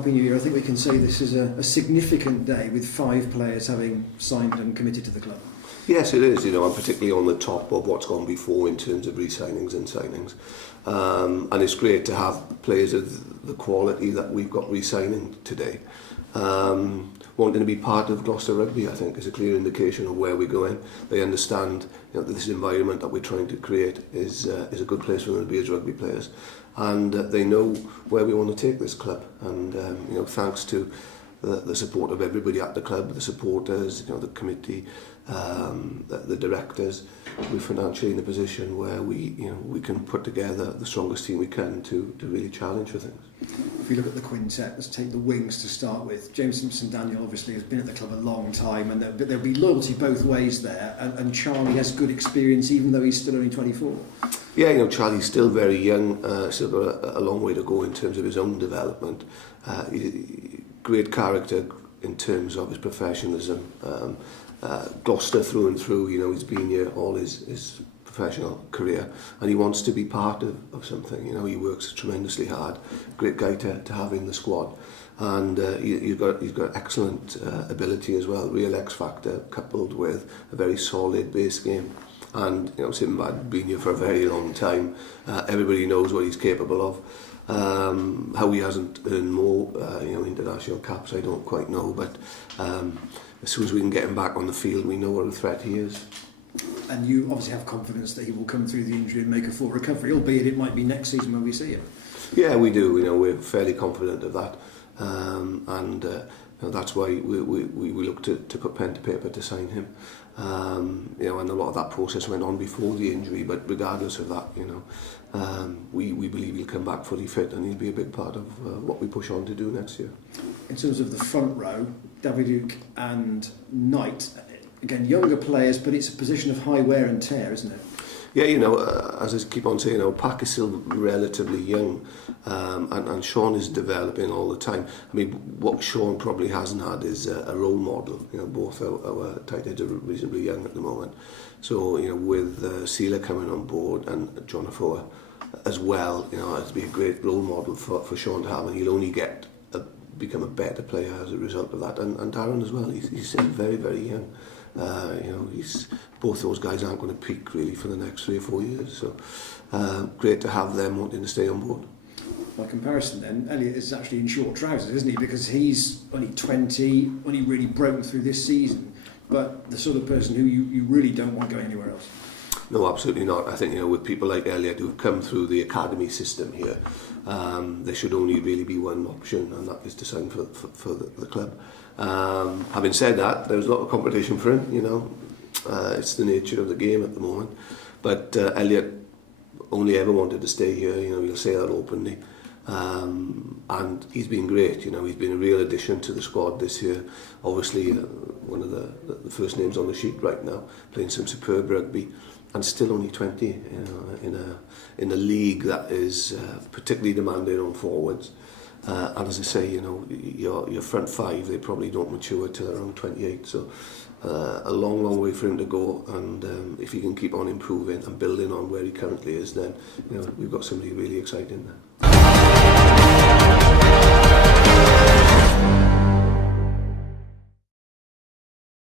Happy New Year. I think we can say this is a significant day with 5 players having signed and committed to the club. Yes, it is, and particularly on the top of what's gone before in terms of re-signings and signings. And it's great to have players of the quality that we've got re-signing today. Wanting to be part of Gloucester Rugby, I think, is a clear indication of where we're going. They understand that this environment that we're trying to create is a good place for them to be as rugby players. And they know where we want to take this club. And, thanks to the support of everybody at the club, the supporters, the committee, the directors, we're financially in a position where we can put together the strongest team we can to really challenge for things. If we look at the quintet, let's take the wings to start with. James Simpson-Daniel obviously has been at the club a long time, and there'll be loyalty both ways there. And Charlie has good experience, even though he's still only 24. Yeah, Charlie's still very young, still got a long way to go in terms of his own development. Great character in terms of his professionalism. Gloucester through and through, he's been here all his professional career, and he wants to be part of something. He works tremendously hard. Great guy to have in the squad, and he's got excellent ability as well. Real X factor coupled with a very solid base game. And Sinbad been here for a very long time. Everybody knows what he's capable of. How he hasn't earned more, international caps, I don't quite know. But as soon as we can get him back on the field, we know what a threat he is. And you obviously have confidence that he will come through the injury and make a full recovery, albeit it might be next season when we see him. Yeah, we do. We're fairly confident of that, and that's why we look to put pen to paper to sign him. And a lot of that process went on before the injury, but regardless of that, we believe he'll come back fully fit and he'll be a big part of what we push on to do next year. In terms of the front row, Davies and Knight, again, younger players, but it's a position of high wear and tear, isn't it? Yeah, as I keep on saying, Pack is still relatively young, and Sean is developing all the time. I mean, what Sean probably hasn't had is a role model. Both our tight ends are reasonably young at the moment. So, with Sealer coming on board and John Afoa as well, it'd be a great role model for Sean to have, and he'll only become a better player as a result of that. And Darren as well, he's still very, very young. Both those guys aren't going to peak really for the next 3 or 4 years, so great to have them wanting to stay on board. By comparison then, Elliot is actually in short trousers, isn't he, because he's only 20, only really broken through this season, but the sort of person who you really don't want going anywhere else. No, absolutely not. I think, with people like Elliot who've come through the academy system here, there should only really be one option, and that is to sign for the club. Having said that, there's a lot of competition for him, it's the nature of the game at the moment. But Elliot only ever wanted to stay here, he'll say that openly. And he's been great, he's been a real addition to the squad this year. Obviously, one of the first names on the sheet right now, playing some superb rugby. And still only 20, in a league that is particularly demanding on forwards. And as I say, your front 5, they probably don't mature till around 28. So a long way for him to go. And if he can keep on improving and building on where he currently is, then we've got somebody really exciting there.